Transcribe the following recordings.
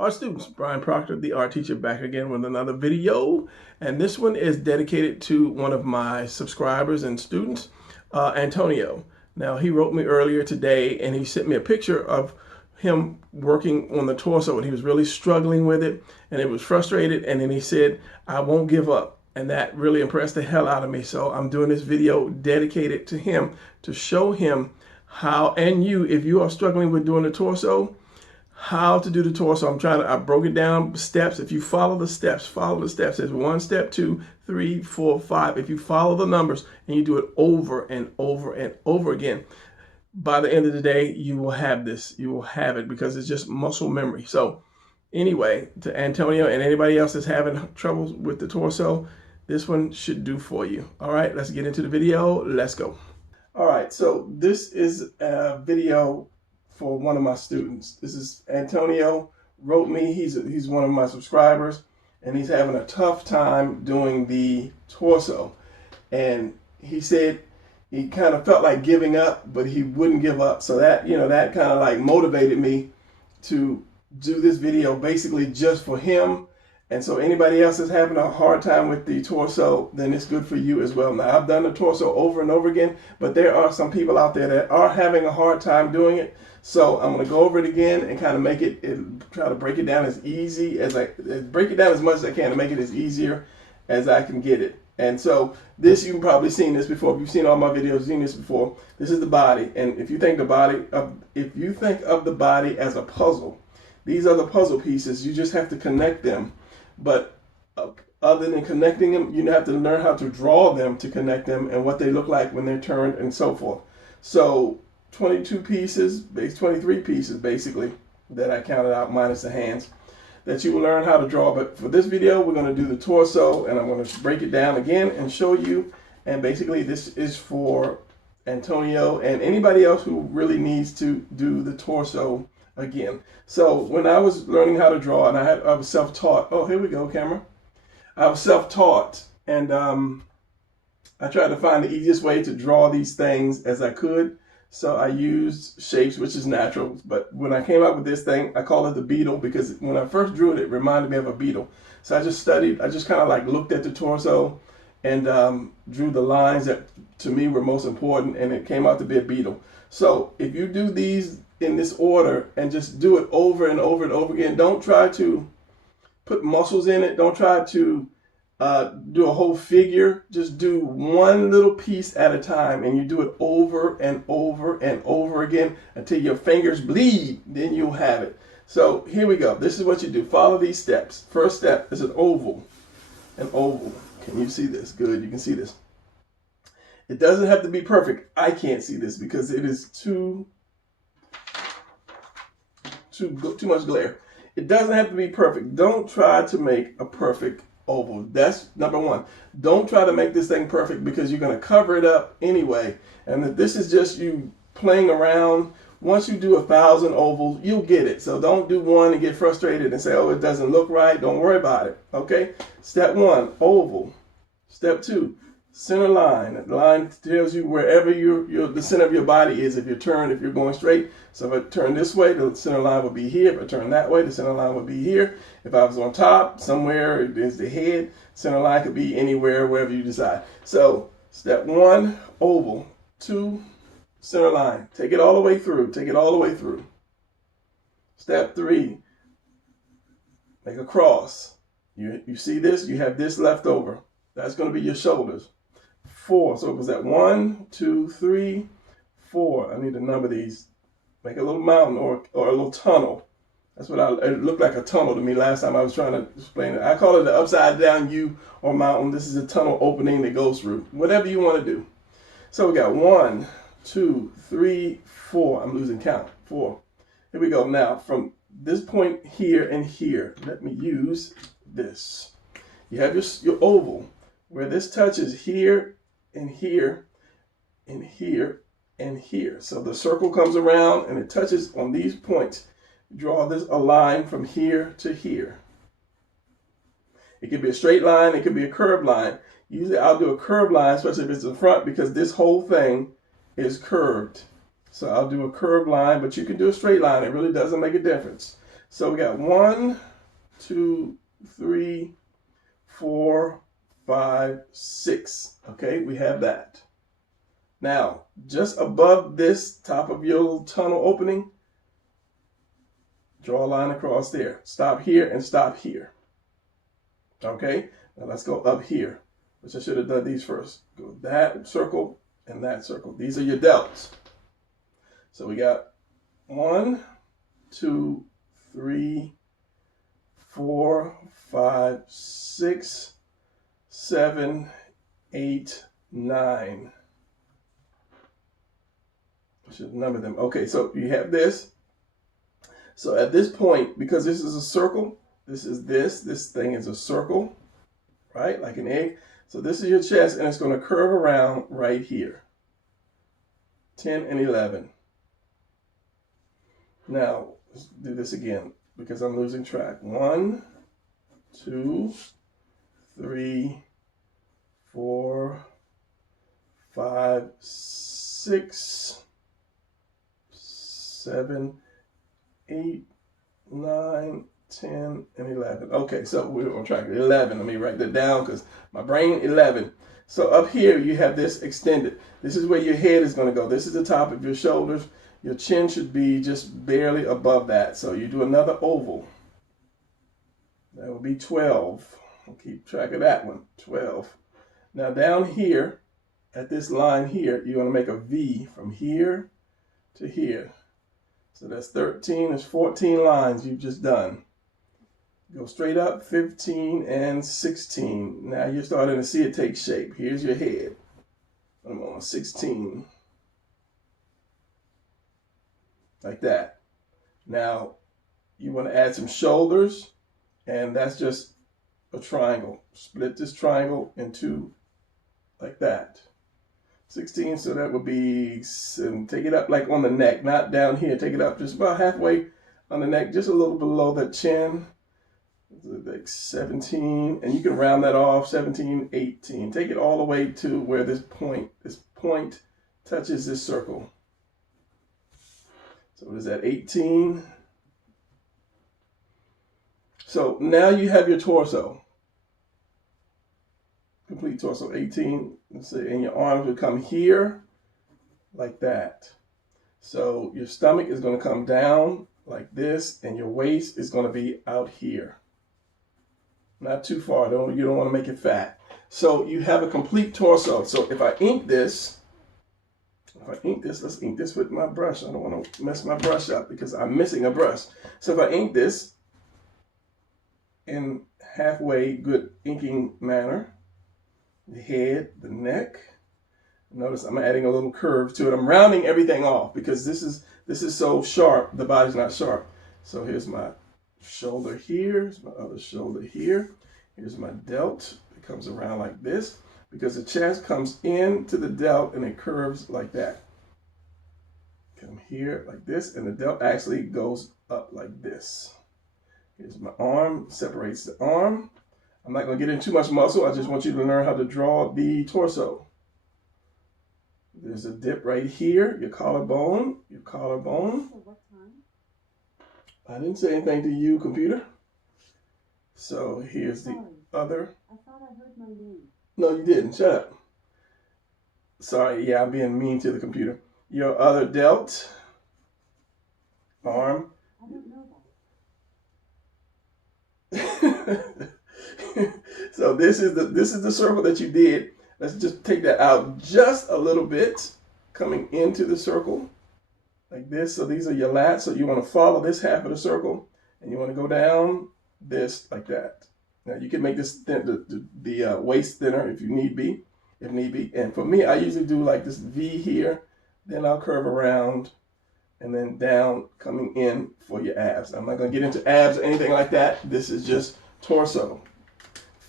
Art students, Brian Proctor, the art teacher, back again with another video. And this one is dedicated to one of my subscribers and students, Antonio. Now, he wrote me earlier today and he sent me a picture of him working on the torso, and he was really struggling with it and it was frustrated. And then he said, I won't give up. And that really impressed the hell out of me. So I'm doing this video dedicated to him to show him how, and you, if you are struggling with doing the torso, how to do the torso. I broke it down steps. If you follow the steps. There's 1 step, 2, 3, 4, 5. If you follow the numbers and you do it over and over and over again, by the end of the day, you will have this. You will have it because it's just muscle memory. So anyway, to Antonio and anybody else that's having trouble with the torso, this one should do for you. All right, let's get into the video. Let's go. All right, so this is a video for one of my students. This is Antonio wrote me. He's one of my subscribers, and he's having a tough time doing the torso. And he said he kind of felt like giving up, but he wouldn't give up. So that, that kind of like motivated me to do this video basically just for him. And so anybody else is having a hard time with the torso, then it's good for you as well. Now, I've done the torso over and over again, but there are some people out there that are having a hard time doing it. So I'm going to go over it again and kind of make it, try to break it down as easy as break it down as much as I can to make it as easier as I can get it. And so this, you've probably seen this before. If you've seen all my videos, you've seen this before. This is the body. And if you think of the body as a puzzle, these are the puzzle pieces. You just have to connect them. But other than connecting them, you have to learn how to draw them to connect them and what they look like when they're turned and so forth. So 23 pieces basically that I counted out minus the hands that you will learn how to draw. But for this video, we're going to do the torso, and I'm going to break it down again and show you. And basically this is for Antonio and anybody else who really needs to do the torso again. So when I was learning how to draw, and I was self-taught. Oh, here we go, camera. I was self-taught, and I tried to find the easiest way to draw these things as I could. So I used shapes, which is natural. But when I came up with this thing, I call it the beetle, because when I first drew it, it reminded me of a beetle. So I just studied. I just kind of like looked at the torso and drew the lines that to me were most important, and it came out to be a beetle. So if you do these in this order and just do it over and over and over again, don't try to put muscles in it. Don't try to do a whole figure. Just do one little piece at a time, and you do it over and over and over again until your fingers bleed. Then you'll have it. So here we go. This is what you do. Follow these steps. First step is an oval. An oval. Can you see this? Good. You can see this. It doesn't have to be perfect. I can't see this because it is too much glare. It doesn't have to be perfect. Don't try to make a perfect oval. That's number one. Don't try to make this thing perfect, because you're going to cover it up anyway. And if this is just you playing around, once you do 1,000 ovals, you'll get it. So don't do one and get frustrated and say, oh, it doesn't look right. Don't worry about it. Okay? Step 1, oval. Step 2, center line. The line tells you wherever the center of your body is. If you're turned, if you're going straight. So if I turn this way, the center line would be here. If I turn that way, the center line would be here. If I was on top, somewhere is the head. Center line could be anywhere, wherever you decide. So step 1, oval. 2, center line. Take it all the way through. Take it all the way through. Step 3, make a cross. You see this? You have this left over. That's going to be your shoulders. 4. So it was that 1, 2, 3, 4. I need to number these. Make a little mountain or a little tunnel. That's what it looked like, a tunnel to me last time I was trying to explain it. I call it the upside down U or mountain. This is a tunnel opening that goes through. Whatever you want to do. So we got 1, 2, 3, 4. I'm losing count. 4. Here we go. Now from this point here and here, let me use this. You have your oval where this touches here and here and here and here. So the circle comes around and it touches on these points. Draw a line from here to here. It could be a straight line. It could be a curved line. Usually I'll do a curved line, especially if it's in front, because this whole thing is curved. So I'll do a curved line, but you can do a straight line. It really doesn't make a difference. So we got 1, 2, 3, 4, 5, 6. Okay, we have that. Now, just above this top of your little tunnel opening, draw a line across there. Stop here and stop here. Okay, now let's go up here, which I should have done these first. Go that circle and that circle. These are your delts. So we got 1, 2, 3, 4, 5, 6, 7, 8, 9. I should number them. Okay, so you have this. So at this point, because this is a circle, this thing is a circle, right? Like an egg. So this is your chest, and it's going to curve around right here. 10 and 11. Now, let's do this again because I'm losing track. 1, 2, 3, 4, 5, 6, 7, 8, 9, 10, and 11. Okay, so we're on track 11. Let me write that down because my brain, 11. So up here, you have this extended. This is where your head is going to go. This is the top of your shoulders. Your chin should be just barely above that. So you do another oval. That will be 12. I'll keep track of that one, 12. Now down here, at this line here, you're going to make a V from here to here. So that's 13, that's 14 lines you've just done. Go straight up, 15 and 16. Now you're starting to see it take shape. Here's your head. I'm on 16. Like that. Now you want to add some shoulders, and that's just a triangle. Split this triangle in two, like that. 16, so that would be, and take it up like on the neck, not down here. Take it up just about halfway on the neck, just a little below the chin. Like 17, and you can round that off, 17, 18. Take it all the way to where this point touches this circle. So what is that, 18? So now you have your torso. Complete torso, 18. Let's see, and your arms would come here, like that. So your stomach is going to come down like this, and your waist is going to be out here. Not too far, you don't want to make it fat. So you have a complete torso. So if I ink this, let's ink this with my brush. I don't want to mess my brush up because I'm missing a brush. So if I ink this in halfway good inking manner, the head, the neck, notice I'm adding a little curve to it. I'm rounding everything off because this is so sharp, the body's not sharp. So here's my shoulder here, here's my other shoulder here, here's my delt. It comes around like this because the chest comes into the delt and it curves like that. Come here like this, and the delt actually goes up like this. Here's my arm, separates the arm. I'm not going to get into too much muscle. I just want you to learn how to draw the torso. There's a dip right here, your collarbone, What time? I didn't say anything to you, computer. So here's the other. I thought I heard my name. No, you didn't. Shut up. Sorry, yeah, I'm being mean to the computer. Your other delt, arm. I don't know that. So this is the circle that you did. Let's just take that out just a little bit, coming into the circle like this. So these are your lats. So you want to follow this half of the circle, and you want to go down this like that. Now you can make this the waist thinner if need be. And for me, I usually do like this V here, then I'll curve around, and then down, coming in for your abs. I'm not going to get into abs or anything like that. This is just torso.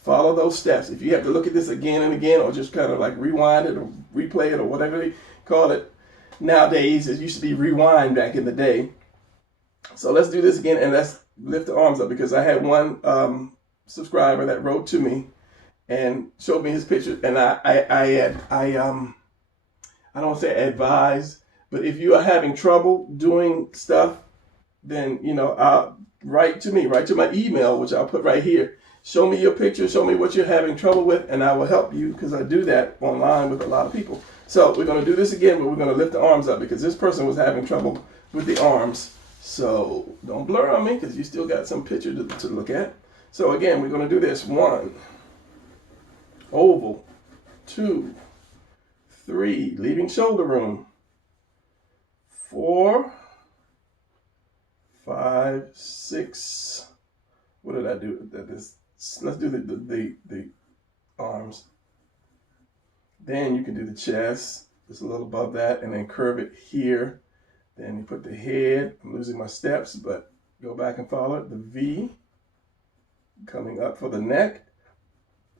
Follow those steps. If you have to look at this again and again, or just kind of like rewind it or replay it or whatever they call it nowadays, it used to be rewind back in the day. So let's do this again, and let's lift the arms up, because I had one subscriber that wrote to me and showed me his picture, and I don't say advise, but if you are having trouble doing stuff then, write to me, write to my email, which I'll put right here. Show me your picture, show me what you're having trouble with, and I will help you because I do that online with a lot of people. So we're going to do this again, but we're going to lift the arms up because this person was having trouble with the arms. So don't blur on me because you still got some picture to look at. So again, we're going to do this. 1, oval, 2, 3, leaving shoulder room, 4, 5, 6. What did I do? Let's do the arms. Then you can do the chest, just a little above that, and then curve it here. Then you put the head. I'm losing my steps, but go back and follow it. The V coming up for the neck,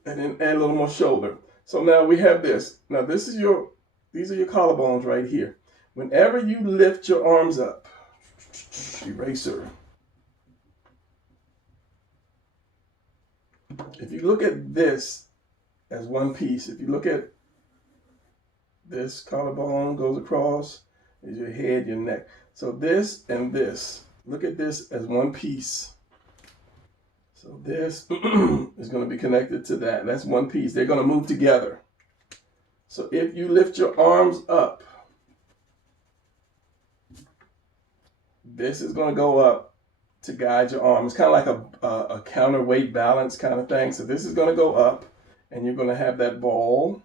and then add a little more shoulder. So now we have this. Now these are your collarbones right here. Whenever you lift your arms up, eraser. If you look at this as one piece, if you look at this collarbone goes across, is your head, your neck. So this and this, look at this as one piece. So this is going to be connected to that. That's one piece. They're going to move together. So if you lift your arms up, this is going to go up to guide your arm. It's kind of like a counterweight balance kind of thing. So this is going to go up, and you're going to have that ball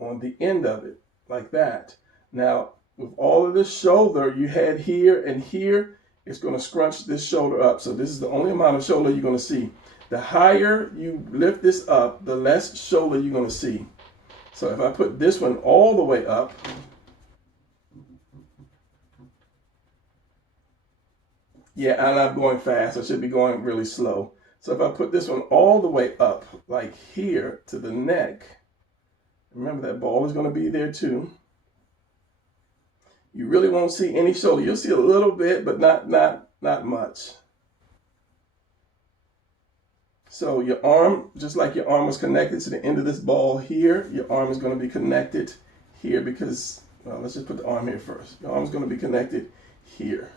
on the end of it, like that. Now, with all of this shoulder you had here and here, it's going to scrunch this shoulder up. So this is the only amount of shoulder you're going to see. The higher you lift this up, the less shoulder you're going to see. So if I put this one all the way up, yeah, and I'm going fast. I should be going really slow. So if I put this one all the way up, like here to the neck, remember that ball is going to be there too. You really won't see any shoulder. You'll see a little bit, but not much. So your arm, just like your arm was connected to the end of this ball here, your arm is going to be connected here because, well, let's just put the arm here first. Your arm is going to be connected here.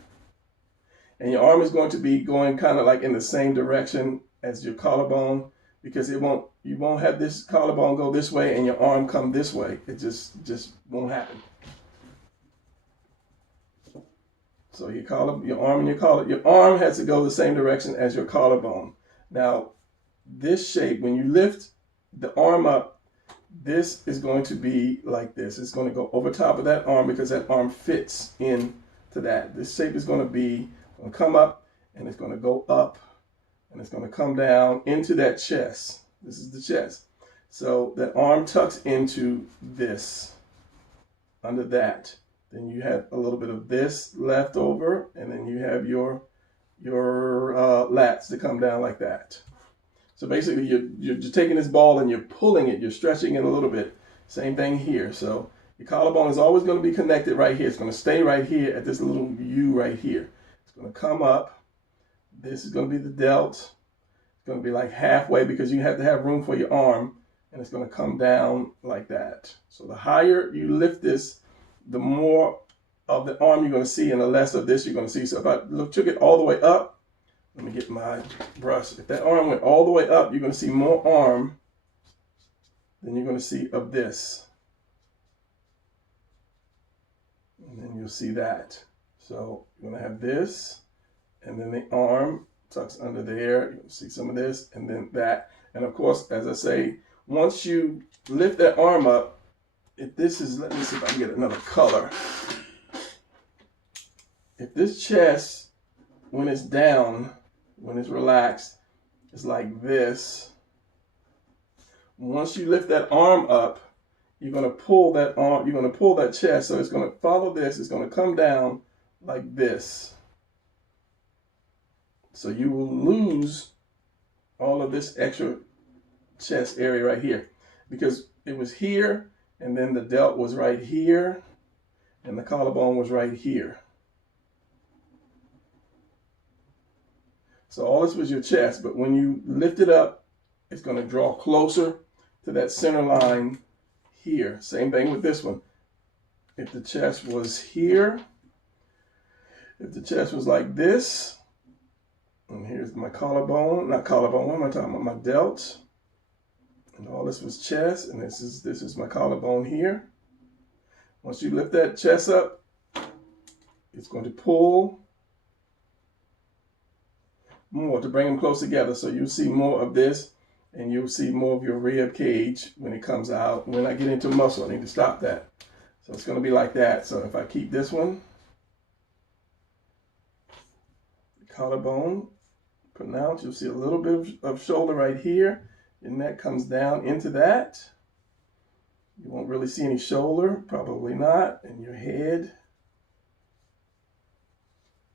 And your arm is going to be going kind of like in the same direction as your collarbone because you won't have this collarbone go this way and your arm come this way. It just won't happen. So your arm and your arm has to go the same direction as your collarbone. Now, this shape, when you lift the arm up, this is going to be like this. It's going to go over top of that arm because that arm fits into that. This shape is going to come up, and it's going to go up, and it's going to come down into that chest. This is the chest. So that arm tucks into this, under that. Then you have a little bit of this left over, and then you have your lats that come down like that. So basically, you're just taking this ball and you're pulling it. You're stretching it a little bit. Same thing here. So your collarbone is always going to be connected right here. It's going to stay right here at this little U right here. It's going to come up. This is going to be the delt. It's going to be like halfway because you have to have room for your arm. And it's going to come down like that. So the higher you lift this, the more of the arm you're going to see and the less of this you're going to see. So if I took it all the way up, let me get my brush. If that arm went all the way up, you're going to see more arm than you're going to see of this. And then you'll see that. So you're going to have this, and then the arm tucks under there. You'll see some of this, and then that. And of course, as I say, once you lift that arm up, if this is, let me see if I can get another color. If this chest, when it's down, when it's relaxed, it's like this. Once you lift that arm up, you're going to pull that arm, you're going to pull that chest. So it's going to follow this, it's going to come down like this. So you will lose all of this extra chest area right here because it was here, and then the delt was right here, and the collarbone was right here. So all this was your chest, but when you lift it up, it's going to draw closer to that center line here. Same thing with this one. If the chest was here, If the chest was like this, and here's my collarbone, not collarbone, what am I talking about? My delts. And all this was chest, and this is my collarbone here. Once you lift that chest up, it's going to pull more to bring them close together. So you'll see more of this, and you'll see more of your rib cage when it comes out. When I get into muscle, I need to stop that. So it's going to be like that. So if I keep this one, collarbone pronounced, you'll see a little bit of shoulder right here. Your neck comes down into that. You won't really see any shoulder, probably not, and your head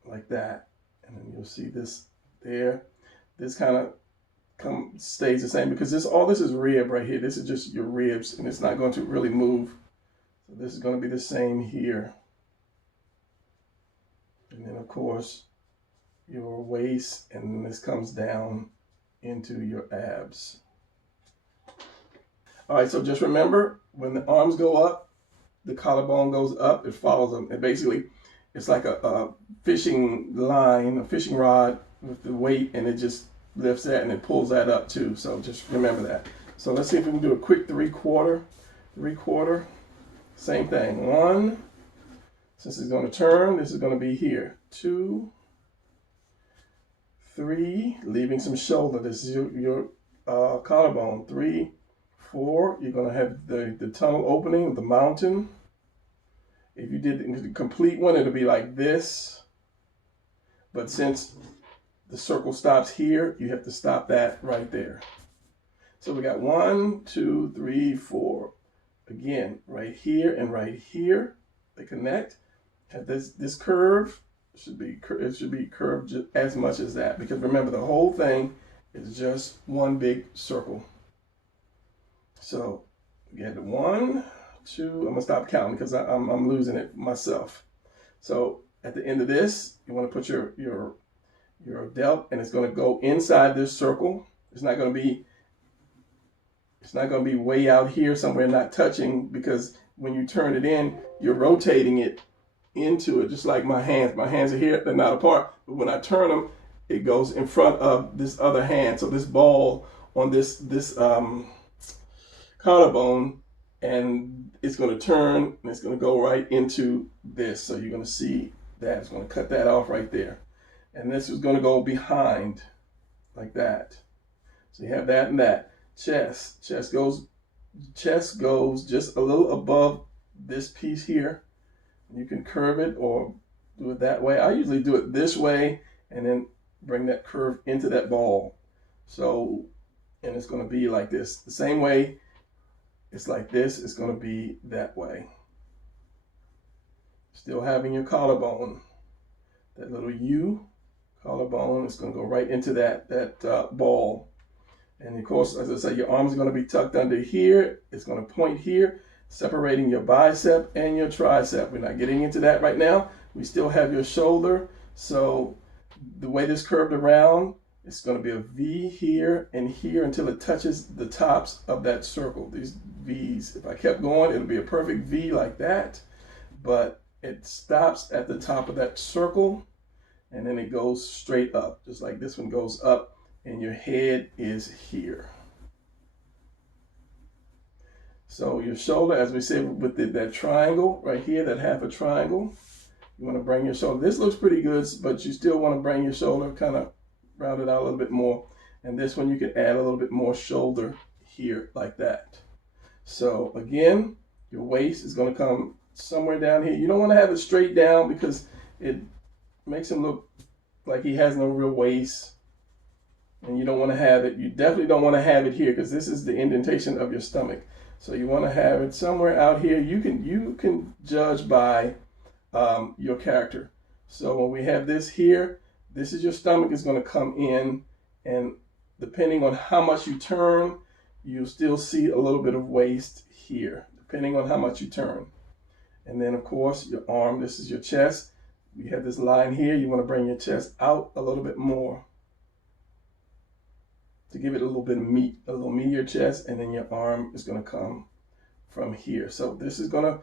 like that. And then you'll see this there. This kind of stays the same because all this is rib right here. This is just your ribs, and it's not going to really move. So this is going to be the same here. And then of course your waist, and then this comes down into your abs. All right, so just remember, when the arms go up, the collarbone goes up, it follows them. And basically, it's like a fishing line, a fishing rod with the weight, and it just lifts that and it pulls that up too. So just remember that. So let's see if we can do a quick three-quarter. Same thing. 1, since it's going to turn, this is going to be here. 2, 3, leaving some shoulder. This is your collarbone. 3, 4, you're going to have the tunnel opening, the mountain. If you did the complete one, it'll be like this. But since the circle stops here, you have to stop that right there. So we got 1, 2, 3, 4. Again, right here and right here, they connect. Have this curve. It should be curved just as much as that, because remember, the whole thing is just one big circle. So again, 1, 2. I'm gonna stop counting because I'm losing it myself. So at the end of this, you want to put your delt, and it's going to go inside this circle. It's not going to be way out here somewhere not touching, because when you turn it in, you're rotating it into it, just like my hands. My hands are here, they're not apart, but when I turn them, it goes in front of this other hand. So this ball on this collarbone, and it's going to turn, and it's going to go right into this. So you're going to see that. It's going to cut that off right there. And this is going to go behind like that. So you have that and that. Chest goes just a little above this piece here. You can curve it or do it that way. I usually do it this way and then bring that curve into that ball. So, and it's going to be like this. The same way it's like this, it's going to be that way. Still having your collarbone, that little U collarbone is going to go right into that ball. And of course, as I say, your arms are going to be tucked under here. It's going to point here, separating your bicep and your tricep. We're not getting into that right now. We still have your shoulder. So the way this curved around, it's going to be a V here and here until it touches the tops of that circle, these V's. If I kept going, it'll be a perfect V like that. But it stops at the top of that circle, and then it goes straight up, just like this one goes up. And your head is here. So your shoulder, as we said, with that triangle right here, that half a triangle, you want to bring your shoulder. This looks pretty good, but you still want to bring your shoulder kind of round it out a little bit more. And this one, you can add a little bit more shoulder here like that. So again, your waist is going to come somewhere down here. You don't want to have it straight down because it makes him look like he has no real waist. And you don't want to have it, you definitely don't want to have it here, because this is the indentation of your stomach. So you want to have it somewhere out here. You can judge by your character. So when we have this here, this is your stomach is going to come in, and depending on how much you turn, you'll still see a little bit of waist here, depending on how much you turn. And then of course your arm, this is your chest. We have this line here. You want to bring your chest out a little bit more to give it a little bit of meat, a little meatier chest, and then your arm is going to come from here. So this is going to,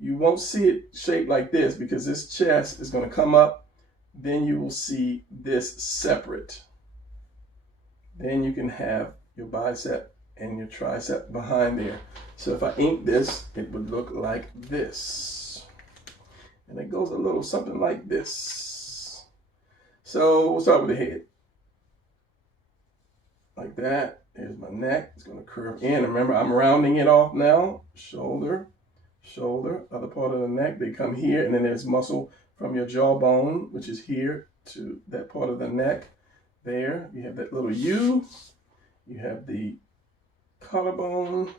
you won't see it shaped like this because this chest is going to come up then you will see this separate. Then you can have your bicep and your tricep behind there. So if I ink this, it would look like this. And it goes a little something like this. So we'll start with the head. Like that. Here's my neck. It's going to curve in. Remember, I'm rounding it off now. Shoulder, shoulder, other part of the neck. They come here, and then there's muscle from your jawbone, which is here, to that part of the neck. There, you have that little U. You have the collarbone,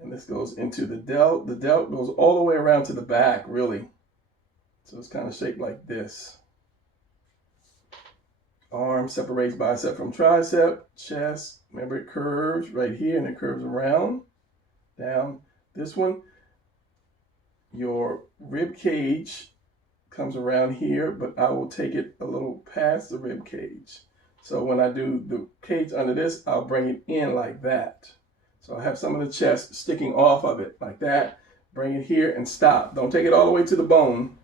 and this goes into the delt. The delt goes all the way around to the back, really. So it's kind of shaped like this. Arm separates bicep from tricep. Chest, remember it curves right here, and it curves around, down. This one, your rib cage comes around here, but I will take it a little past the rib cage. So when I do the cage under this, I'll bring it in like that. So I have some of the chest sticking off of it like that. Bring it here and stop. Don't take it all the way to the bone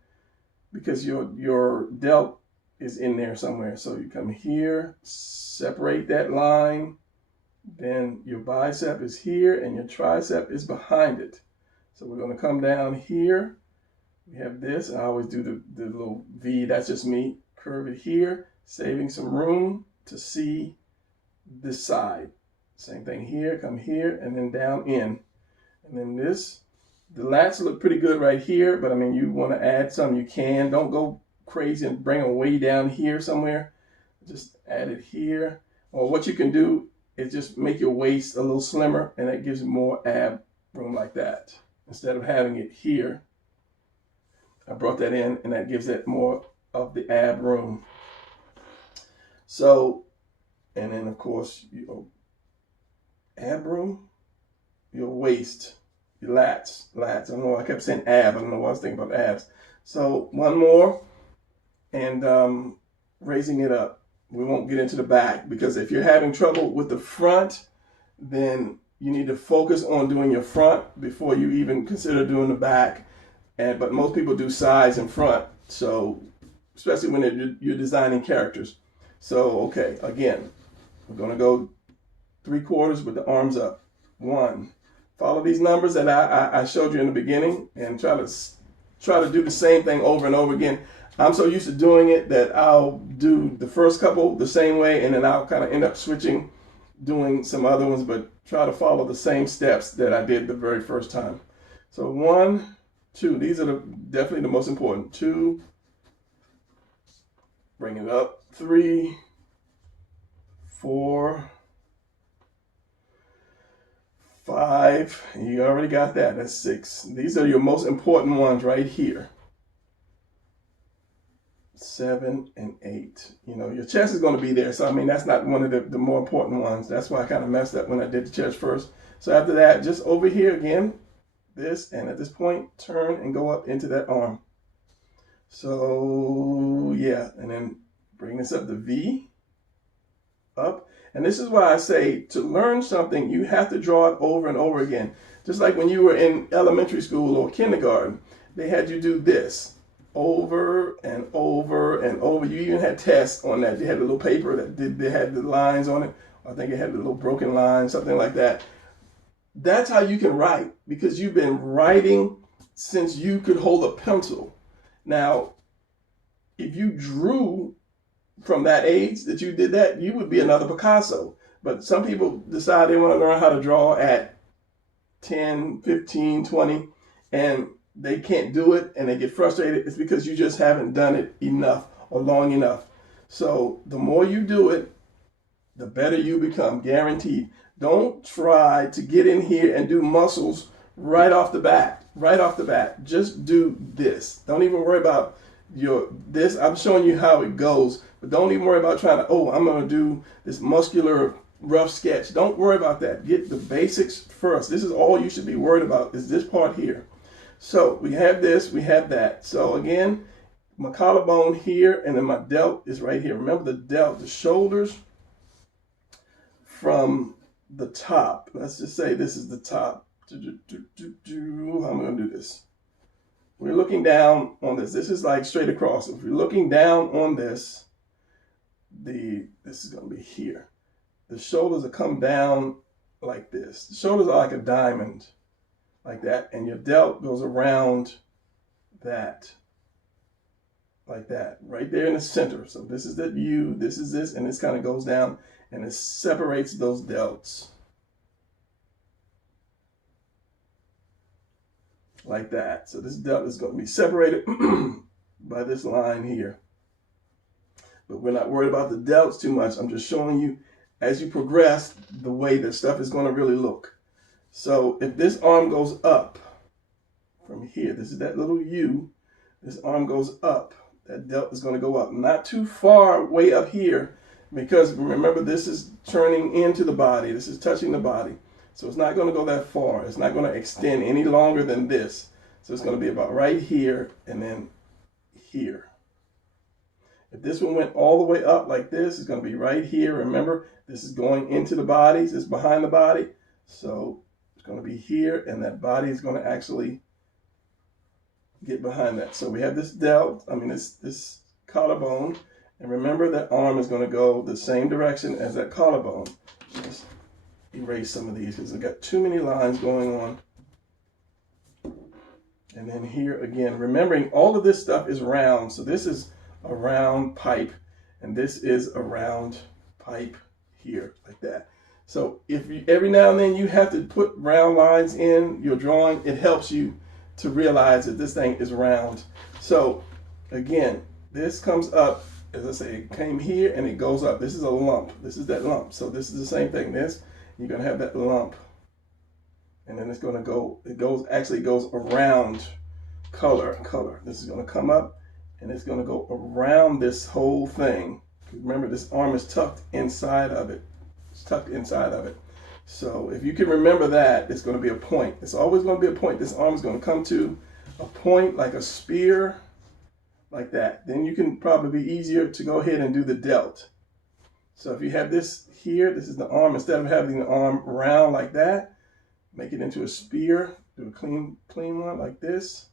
because your delt is in there somewhere. So you come here, separate that line. Then your bicep is here and your tricep is behind it. So we're going to come down here. We have this. I always do the little V. That's just me. Curve it here, saving some room to see this side. Same thing here. Come here and then down in. And then this. The lats look pretty good right here, but I mean, you want to add some, you can. Don't go crazy and bring them way down here somewhere. Just add it here. Or what you can do is just make your waist a little slimmer, and that gives you more ab room like that. Instead of having it here, I brought that in, and that gives it more of the ab room. So, and then of course, your ab room, your waist, your lats. I don't know, I kept saying ab. I don't know why I was thinking about abs. So one more, and raising it up. We won't get into the back, because if you're having trouble with the front, then you need to focus on doing your front before you even consider doing the back. But most people do sides and front, so especially when you're designing characters. So okay, again, we're going to go 3/4 with the arms up. 1. Follow these numbers that I showed you in the beginning, and try to do the same thing over and over again. I'm so used to doing it that I'll do the first couple the same way, and then I'll kind of end up switching, doing some other ones, but try to follow the same steps that I did the very first time. So 1, 2, these are definitely the most important. 2, bring it up. 3, 4, 5, you already got that. That's 6. These are your most important ones right here. 7 and 8. You know, your chest is going to be there. So, I mean, that's not one of the more important ones. That's why I kind of messed up when I did the chest first. So after that, just over here again, this, and at this point, turn and go up into that arm. So, yeah, and then bring this up to V, up. And this is why I say, to learn something, you have to draw it over and over again. Just like when you were in elementary school or kindergarten, they had you do this over and over and over. You even had tests on that. You had a little paper they had the lines on it. I think it had a little broken line, something like that. That's how you can write, because you've been writing since you could hold a pencil. Now, if you drew from that age that you did that, you would be another Picasso. But some people decide they want to learn how to draw at 10, 15, 20, and they can't do it and they get frustrated. It's because you just haven't done it enough or long enough. So the more you do it, the better you become, guaranteed. Don't try to get in here and do muscles right off the bat. Right off the bat. Just do this. Don't even worry about this. I'm showing you how it goes, but don't even worry about trying to, I'm going to do this muscular rough sketch. Don't worry about that. Get the basics first. This is all you should be worried about, is this part here. So we have this, we have that. So again, my collarbone here, and then my delt is right here. Remember the delt, the shoulders from the top. Let's just say this is the top. How am I going to do this? we're looking down on this. This is like straight across. If you're looking down on this, this is going to be here. The shoulders will come down like this. The shoulders are like a diamond, like that, and your delt goes around that, like that, right there in the center. So this is the U, this is this, and this kind of goes down, and it separates those delts. Like that. So this delt is going to be separated by this line here. But we're not worried about the delts too much. I'm just showing you as you progress the way that stuff is going to really look. So if this arm goes up from here, this is that little U, this arm goes up, that delt is going to go up. Not too far way up here, because remember this is turning into the body, this is touching the body. So it's not going to go that far. It's not going to extend any longer than this. So it's going to be about right here and then here. If this one went all the way up like this, it's going to be right here. Remember, this is going into the bodies. It's behind the body. So it's going to be here, and that body is going to actually get behind that. So we have this delt, this collarbone. And remember, that arm is going to go the same direction as that collarbone. Just erase some of these because I've got too many lines going on. And then here again, remembering all of this stuff is round. So this is a round pipe, and this is a round pipe here, like that. So if you, every now and then you have to put round lines in your drawing, it helps you to realize that this thing is round. So again, this comes up, as I say, it came here and it goes up. This is a lump. This is that lump. So this is the same thing. This, you're going to have that lump. And then it's going to go, actually goes around color. This is going to come up and it's going to go around this whole thing. Remember, this arm is tucked inside of it. It's tucked inside of it. So if you can remember that, it's going to be a point. It's always going to be a point. This arm is going to come to a point like a spear, like that. Then you can probably be easier to go ahead and do the delt. So if you have this here, this is the arm. Instead of having the arm round like that, make it into a spear. Do a clean one like this.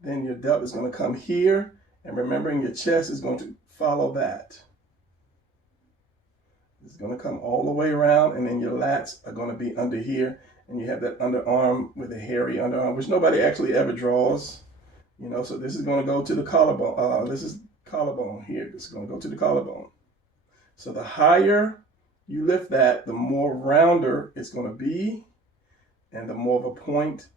Then your delt is going to come here, and remembering your chest is going to follow that. It's going to come all the way around, and then your lats are going to be under here, and you have that underarm with a hairy underarm, which nobody actually ever draws. You know, so this is going to go to the collarbone. This is collarbone here. This is going to go to the collarbone. So the higher you lift that, the more rounder it's going to be, and the more of a point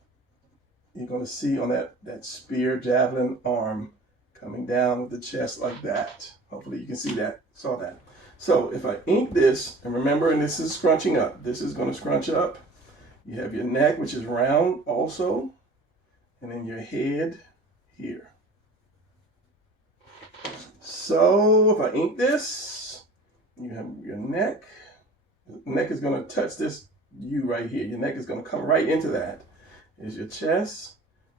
you're going to see on that spear javelin arm coming down with the chest like that. Hopefully you can see that, saw that. So if I ink this, and remember, and this is scrunching up. This is going to scrunch up. You have your neck, which is round also, and then your head here. So if I ink this, you have your neck. The neck is going to touch this U right here. Your neck is going to come right into that. Here's your chest.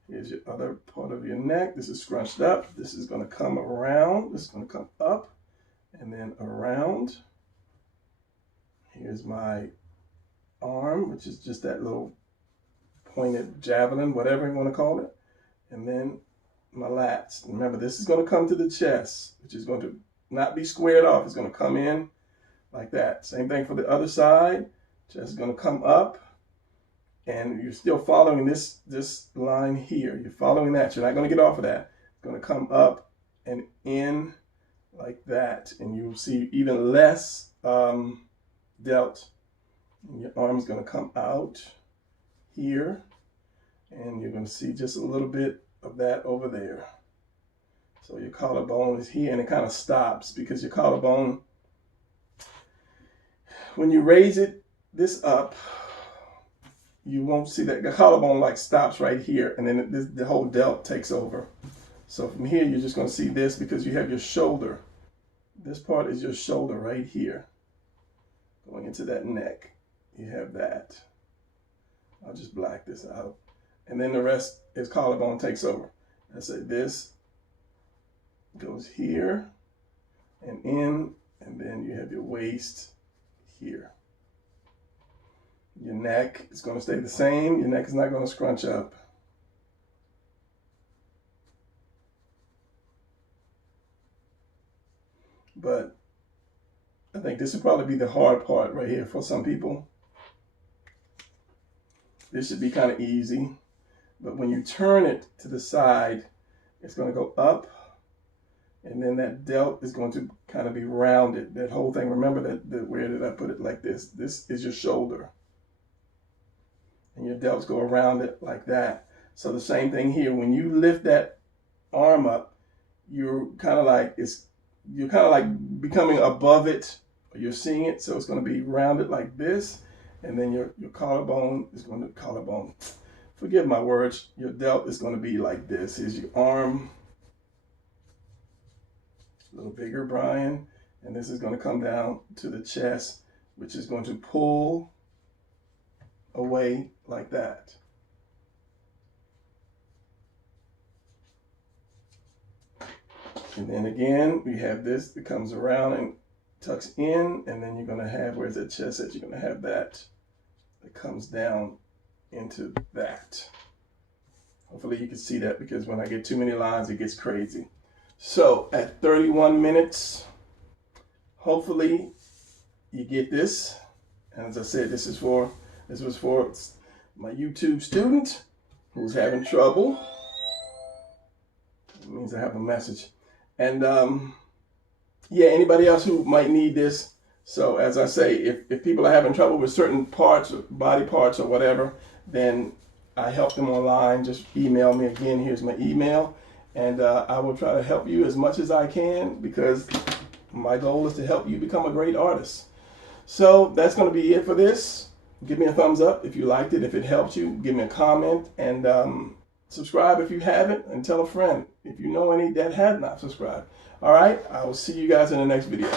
Here's your other part of your neck. This is scrunched up. This is going to come around. This is going to come up and then around. Here's my arm, which is just that little pointed javelin, whatever you want to call it. And then my lats. Remember, this is going to come to the chest, which is going to not be squared off. It's going to come in like that. Same thing for the other side. Chest is going to come up. And you're still following this line here. You're following that. You're not going to get off of that. It's going to come up and in like that. And you'll see even less delt. And your arm's going to come out here. And you're going to see just a little bit of that over there. So your collarbone is here, and it kind of stops because your collarbone, when you raise this up, you won't see that the collarbone like stops right here, and then the whole delt takes over. So from here, you're just going to see this because you have your shoulder. This part is your shoulder right here, going into that neck. You have that. I'll just black this out. And then the rest is collarbone takes over. I say this goes here and in, and then you have your waist here. Your neck is going to stay the same. Your neck is not going to scrunch up. but I think this would probably be the hard part right here for some people. This should be kind of easy, but when you turn it to the side, it's going to go up, and then that delt is going to kind of be rounded. That whole thing, remember that where did I put it like this? This is your shoulder, and your delts go around it like that. So the same thing here, when you lift that arm up, you're kind of like becoming above it, or you're seeing it. So it's going to be rounded like this, and then your collarbone is going to forgive my words, your delt is going to be like this. Here's your arm, a little bigger, Brian, and this is going to come down to the chest, which is going to pull away like that. And then again, we have this that comes around and tucks in, and then you're going to have, where's that chest that you're going to have that comes down into that. Hopefully you can see that, because when I get too many lines, it gets crazy. So at 31 minutes, hopefully you get this. And as I said, this was for my YouTube student who's having trouble. It means I have a message. And yeah, anybody else who might need this. So as I say, if people are having trouble with certain parts, body parts or whatever, then I help them online. Just email me. Again, here's my email. And I will try to help you as much as I can, because my goal is to help you become a great artist. So that's going to be it for this. Give me a thumbs up if you liked it. If it helped you, give me a comment, and subscribe if you haven't, and tell a friend if you know any that has not subscribed. All right, I will see you guys in the next video.